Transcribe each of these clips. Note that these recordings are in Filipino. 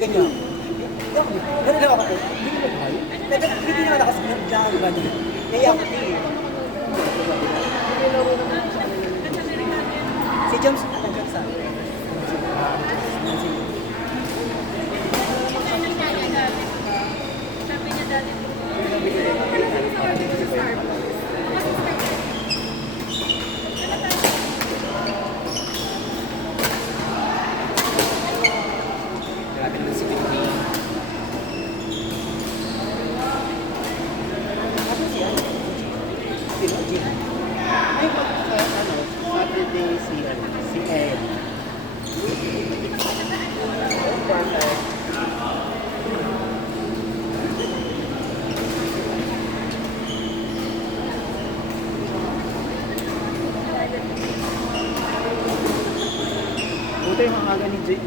Ganyan. Ganun lang ako. Hindi mo mahal. Hindi naman ako sa nagdaan ba niya. Kaya ako eh. Si Jones, nagdaan sa grabe naman si Whitney. Ano siya? Sino? Jim? Ay, Saturday si Ed. Perfect. Buti yung mga ni Jay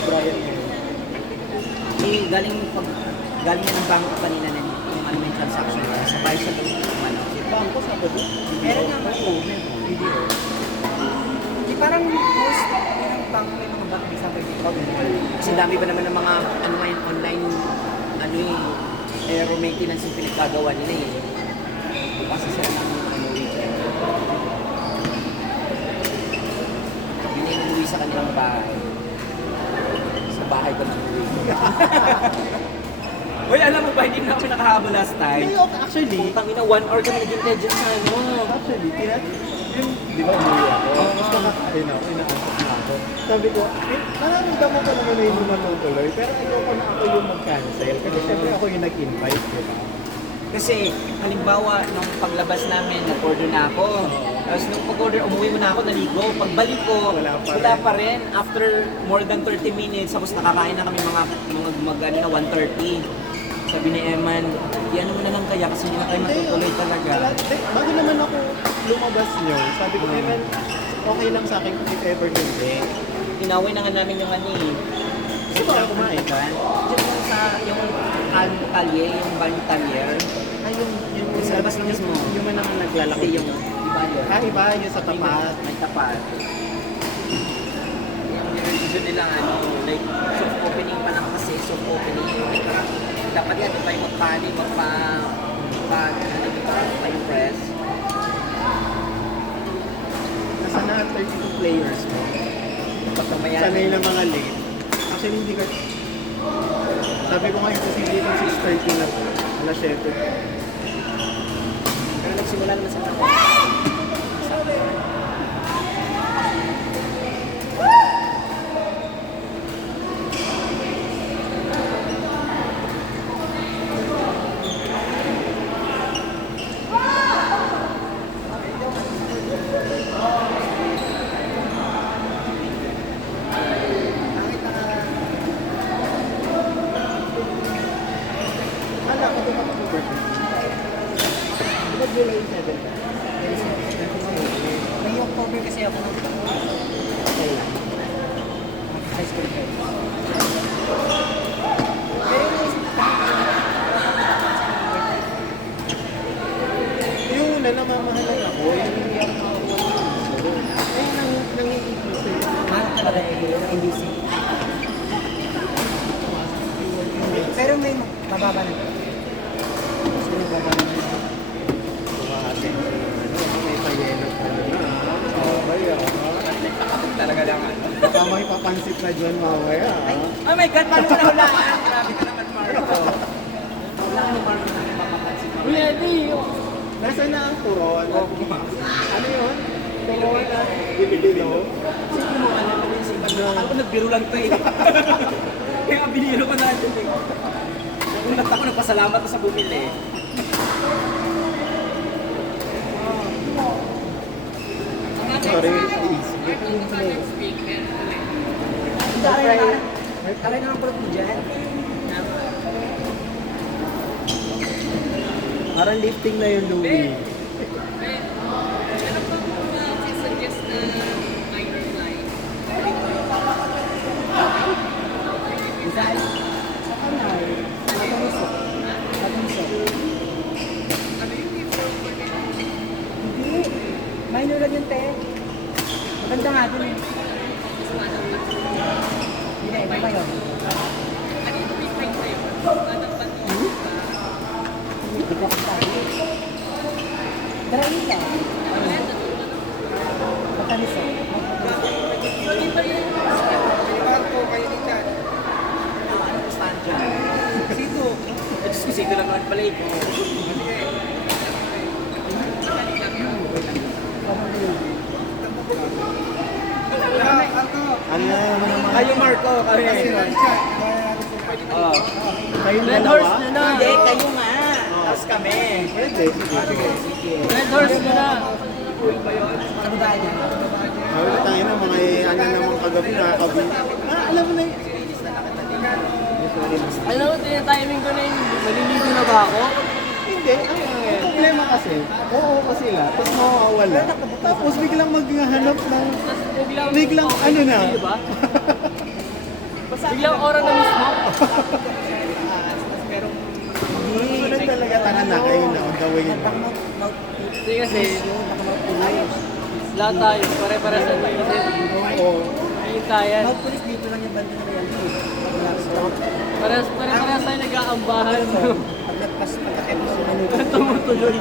Bryan ngayon. Galing yan ng bangko kanina na yung ano yung transaction niya. Sabay siya ng ano. Si Bangko sa Bado? Meron nga ba po? Video. Di parang post yung bangko yung mga bangko sa pwede. Kasi dami ba naman ng mga ano ngayon online ano aero maintenance yung pinagkagawa nila eh. Kasi sila ng ano weekend. Yun yung umuwi sa kanilang bahay. Sa bahay ko nang uwi. Uy, alam mo ba, hindi na kami nakahabol last time. Hindi, actually. Putang ina, 1 hour kami naghintay dyan sa ano. Actually, yung, di ba umuwi ako? Tapos nakakain ako, inaantok na ako. Sabi ko, nararamdaman ko naman na hindi matutuloy, pero ayoko na ako yung mag-cancel. Kasi syempre ako yung nag-invite, di ba? Kasi, halimbawa, nung paglabas namin, nag-order na ako. Tapos nung pag-order, umuwi mo na ako, naligo. Pagbalik ko, wala pa rin. After more than 30 minutes, tapos nakakain na kami mga ano na 1:30. Sabi ni Eman, yan mo na lang kaya kasi hindi na tayo matutuloy talaga. Bago naman ako lumabas nyo, sabi ko, Evan, okay lang sa akin if ever hindi. Inaway na nga namin yung ano eh. Kasi baka kumain ka? Diyan sa yung Kalye, yung Barney Talyer. Ay, yung Sa labas na mismo. Yung man ang naglalaki. Kasi yung, iba yun. Iba yung sa tapat. May tapat. Yung decision nila, ano, like, soft opening pa lang kasi, soft opening. Dapat yan, pa yung magpa-impress. Nasa na 32 players mo. Pagkamayan. Sanay na mga late. Actually, hindi ka... Sabi ko nga, imposible itong 6:30 na po. Alas 7. Pero nagsimula naman sa mga. Kala ko ito kapag-birthday. Diba July 7 ka? May October kasi ako ng Okay. high school friends. Pero yung naisip ko, Yung una, namamahalan ako. Yung hindi ako makakuha ng puso. Ay, nangiipin sa'yo. mahal talaga yung NBC. Pero may mababa na. Mas may mababa na. Tumahatin ko ng may payeno pa na. Okay, Talaga lang ano. Baka may papansit na dyan mamaya. Oh my God, paano mo nahulaan? Grabe ka naman, Marco. Wala ka ni Marco na mapapansin. Uy, Eddie! Nasaan na ang turon? Ano yun? Turon na bibili mo? Sige mo, ano naman yung sipan mo. Akala ko nagbiro lang to eh. Kaya biniro ko natin eh. Nagulat ako, nagpasalamat ko sa bumili. Sorry, Taray naman pala po dyan. parang lifting na yung Louie. Design. Sa kanal. Matanisok. Matanisok. Hindi. Minor lang yun, te. Maganda nga dun eh. Hindi, iba ba yun? Esposito lang naman pala eh. Ano naman? Kayo Marco, kami. Oh. Kayong Red dalawa? horse na na. Hindi, kayo nga. Tapos kami. Pwede, sige. Red horse na na. Ano ba yan? Sabi tayo na mga ano naman kagabi nakakabi. Alam mo na yun. Alam mo, tinatiming ko na yun. Maliligo na ba ako? Hindi, ang problema kasi, oo pa sila, tapos mawawala. Tapos biglang maghahanap ng, biglang ano na. Diba? Biglang oras na mismo. Sunod talaga tanan na kayo na on the way na. Hindi kasi, lahat tayo, pare-pare sa isip. Oo. Hintayan. Police dito lang yung banda na yan. Pare-pare tayo nag-aambahan. Pagkakit mo sa ano. Tumutuloy.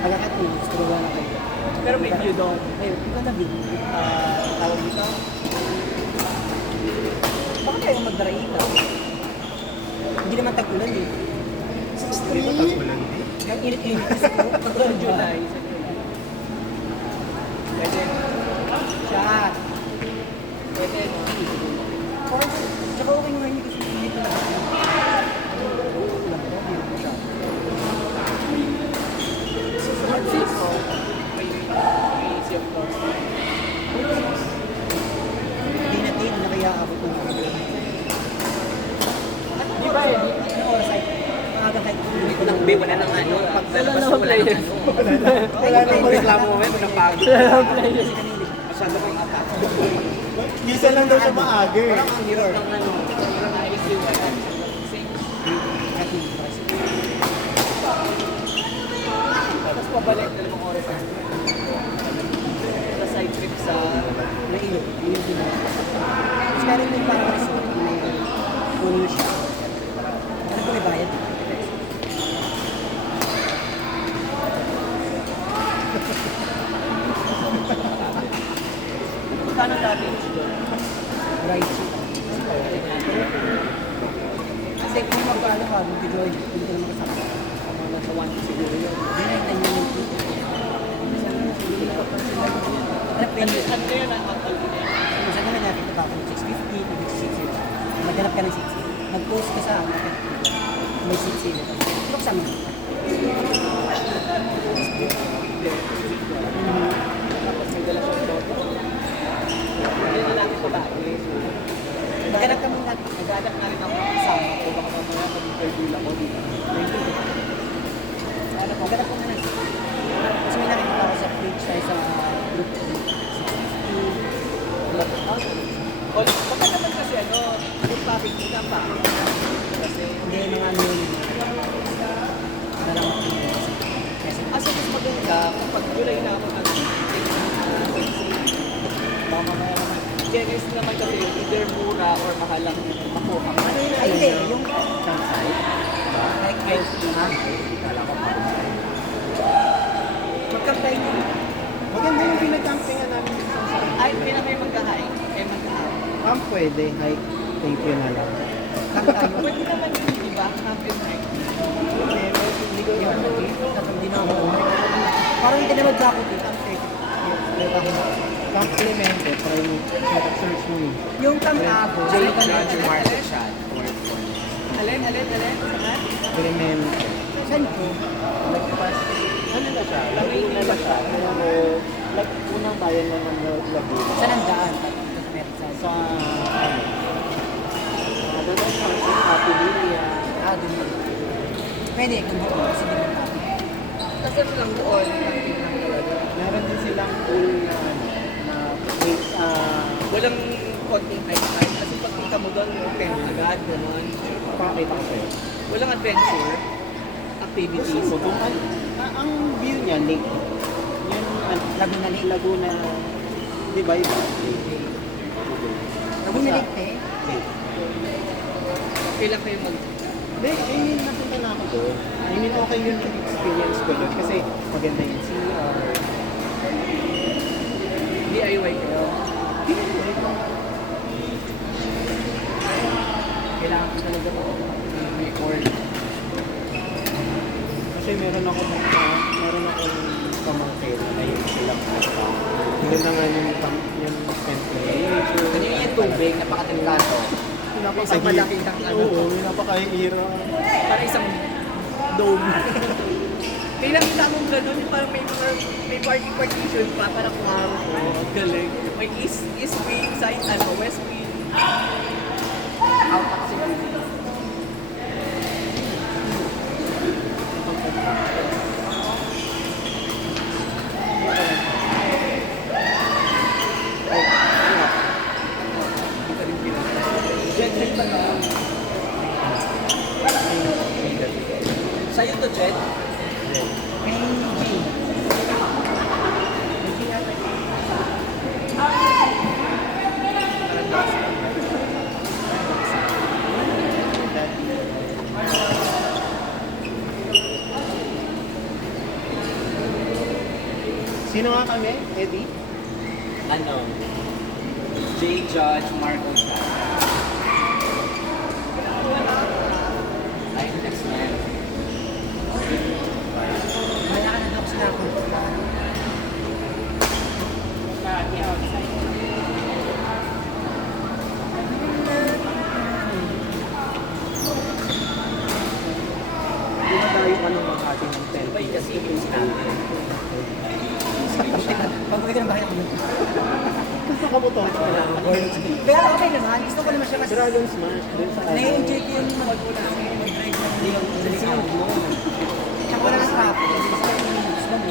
Pagkakit mo, gusto ko na kayo. Pero may view doon. Ayun, ikaw na bin. Tawag dito. Baka kayo magdaraita. Hindi naman tag-ulan eh. Dito tagulan din. Ang init-init kasi po. Pag July. Pwede. Siya. Pwede. Tsaka okay nga yun kasi dito na. Hindi na kaya abot ko. Di ba eh? Anong oras ay? Maaga kahit hindi ko lang wala nang ano. Paglalabas Wala ko wala nang players. ano. Wala nang reklamo mo, wala nang pagod. Players. Masyado kang apat. Minsan lang daw siya maaga eh. Parang ang hirap ng ano. Tapos pabalik, 2 oras na. Sa side trip sa Nailo. Yun din. Tapos meron din parang resort na full siya. Ano ko may bayad? Kano dati? Right seat. Kasi kung magpaano ka, mag-enjoy, hindi ka naman kasama. Mga nasa 1 siguro yun. Hindi na yung yung Ano pwede? Ano yun ang hotel ko na yun? Minsan naman natin ito ako ng 650, 660. Maghanap ka ng 660. Mag-post ka sa market. May 660. Look sa mga. Tapos may dala siyang photo. Hindi na natin pa ba? Maghanap ka muna. Naghanap na rin ako ng kasama ko. Baka mamaya mag-interview lang ako dito. Maghanap ko muna. Kasi may nakikita ako sa page tayo sa group. 660. Baka naman kasi ano, good topic kita pa. Kasi, Hindi mga ano yun. Nalaman ko yun. Kasi mas maganda kapag July na ako baka mamaya naman. Generous naman kasi either mura or mahal lang makuha. ano yun? Ay, hindi. Yung like guys, ha? Magkampay nyo. Maganda yung pinag-campingan namin dito sa Ay, hindi na may magkahain. Eh, magkahain. pwede. Hi, thank you na lang. Camp tayo. Pwede naman yun, di ba? Camping night. Hindi ko yun. Hindi na ako. Parang hindi na mag-jacket eh. Camp tayo. Camp Clemente, try mo. Search mo yun. Yung Camp Abo. Alin? Saan? Clemente. Saan po? Ano na siya? Laguna na siya. Unang bayan na ng Laguna. Saan ang daan? Sa ano? Ano na siya? Sa Apilia. Dun. Pwede, kung hindi kasi di ba natin. Kasi lang doon. Camping lang talaga. Meron din silang pool na ano, na Walang konting time. Kasi pag kita mo doon, open agad, gano'n. pakita ko sa'yo. Walang adventure activities. So, kung ang view niya, lake. Yun, Laguna Lake. Laguna, di ba iba? Laguna Lake eh. Lake. Kailan kayo Hindi, I mean, napunta na ako doon. I mean, okay yun yung experience ko doon kasi maganda yung CR. DIY kayo? Kailangan ko talaga po. record. Kasi meron akong pamangkin na yun silang kanta. Hindi na nga yung template. Kanina yung tubig, napakadelikado. Isang malaki kang ano. Oo, napaka-ira. Parang isang dome. Kailan kita mong gano'n, yung parang may partition pa, parang wow, ang galing. May east wing, side, west wing. Out activity. Jet lag ba na? Sa'yo to, Jet? May G. Sino nga kami, Eddie? Ano? J. Judge, Marco Chan. Ay, next man. Wala ka na daw sila ako. Dumadayo ka ng ating ng Sabay kasi yung sinabi. Pag-uwi ka ng bahay ako nun. Gusto ka mo to? Pero okay naman, gusto ko naman siya kasi Dragon Smash. Dun sa na-enjoy ko yung mag-drive ng Sound mo. Tsaka wala ng traffic. Gusto mo.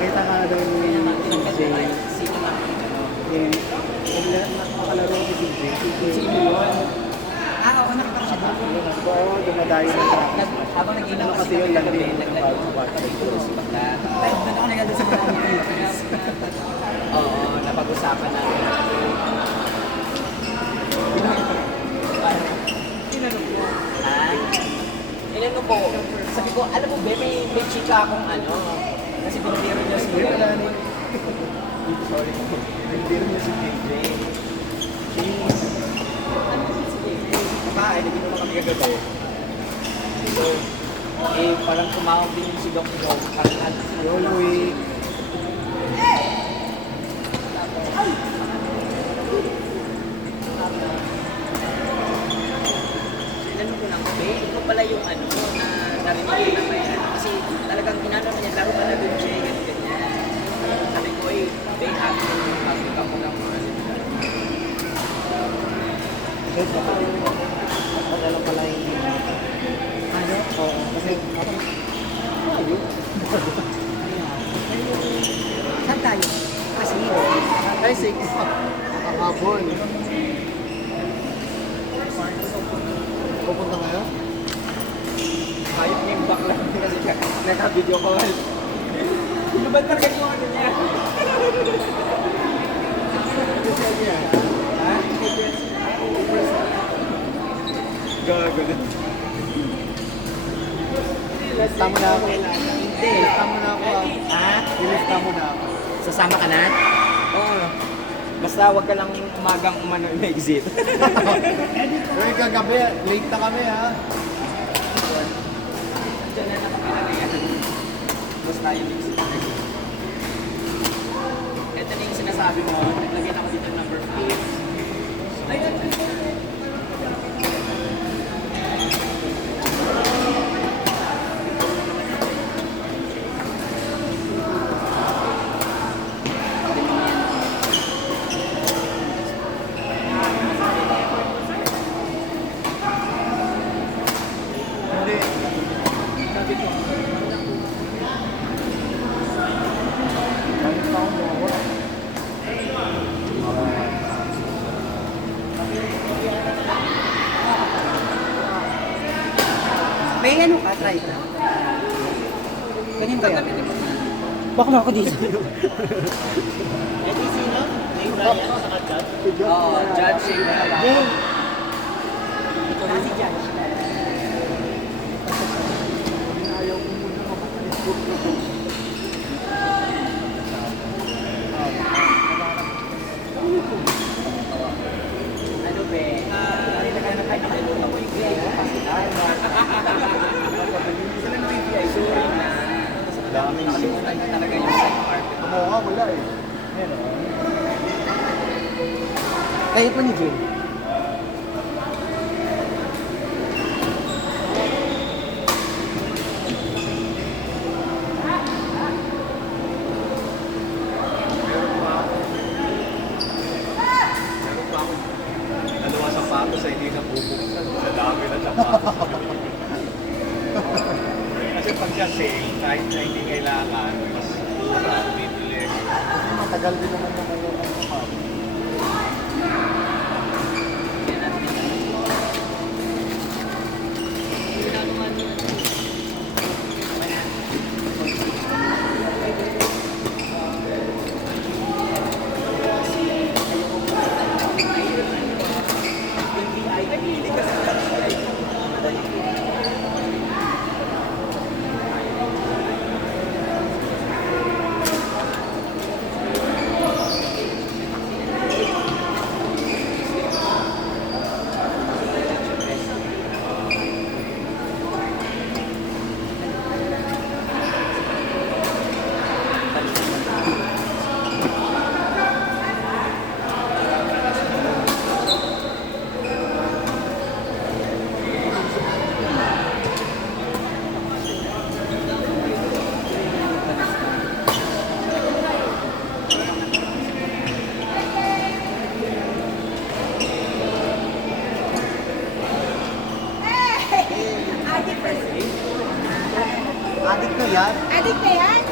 Kita ka daw ni Jay. Sino na? Nakalaro ko si Jay. Sino yun? Oo, nakita ko siya doon. Oo, dumadayo na traffic. Habang nag-inom Ano kasi yun, landi mo ng bago bata. si Bakla. Tayo, doon ako naganda sa mga Philippines. Oo, napag-usapan namin. Tinanong mo. Ha? Inano po, sabi ko, alam mo ba, may chika akong ano, kasi binibiro niya si Wala na. Sorry. Nag-deal niya si JJ. Ay, naging naman kami kagabi. So, parang tumawag din si Doc Doc. Parang natin si Yolwi. Alam ko lang, ikaw pala yung ano, na narinig ko na may ano. Kasi talagang ginano na niya, laro ka na dun, Jay, ganyan. Sabi ko, happy yung Africa ko lang. Ako lang pala hindi na. Ano? Oo, kasi ako. Ayun. Saan tayo? Kasi, Ay, 6. Kakabon. Pupunta ngayon? Hayop niya yung bakla kasi naka-video call. Ano ba talaga yung ano niya? Kasi niya. Ha? Gago na. Ilista mo na ako. Hindi. Ilista mo na ako. Ha? Ilista mo na ako. Sasama ka na? Oo. Basta wag ka lang umagang umano exit. Pero kagabi, late na kami ha. Diyan na nakapila yan. Basta yung exit. Ito na yung sinasabi mo. Naglagyan ako dito ng number 5. Ayun. Hindi. Balik pa ako mo. may ano ka, try ka. Ganyan ba yan? Bakla ako dito. Oo, judge yung Game. Kasi dyan. Ayaw ko muna makapalit ko. ano be? Naghanap kayo ng ano, amoy gay, kapasitan. Oo nga, wala eh. Yan o. Kayo po ni Jun. Dalawa sapatos ay hindi nabubuksan sa dami ng sapatos. Kasi pagka sale, kahit na hindi kailangan, mas mura ang bibili. Kasi matagal din naman na kayo ang sapatos. Adik na yan. Adik na yan?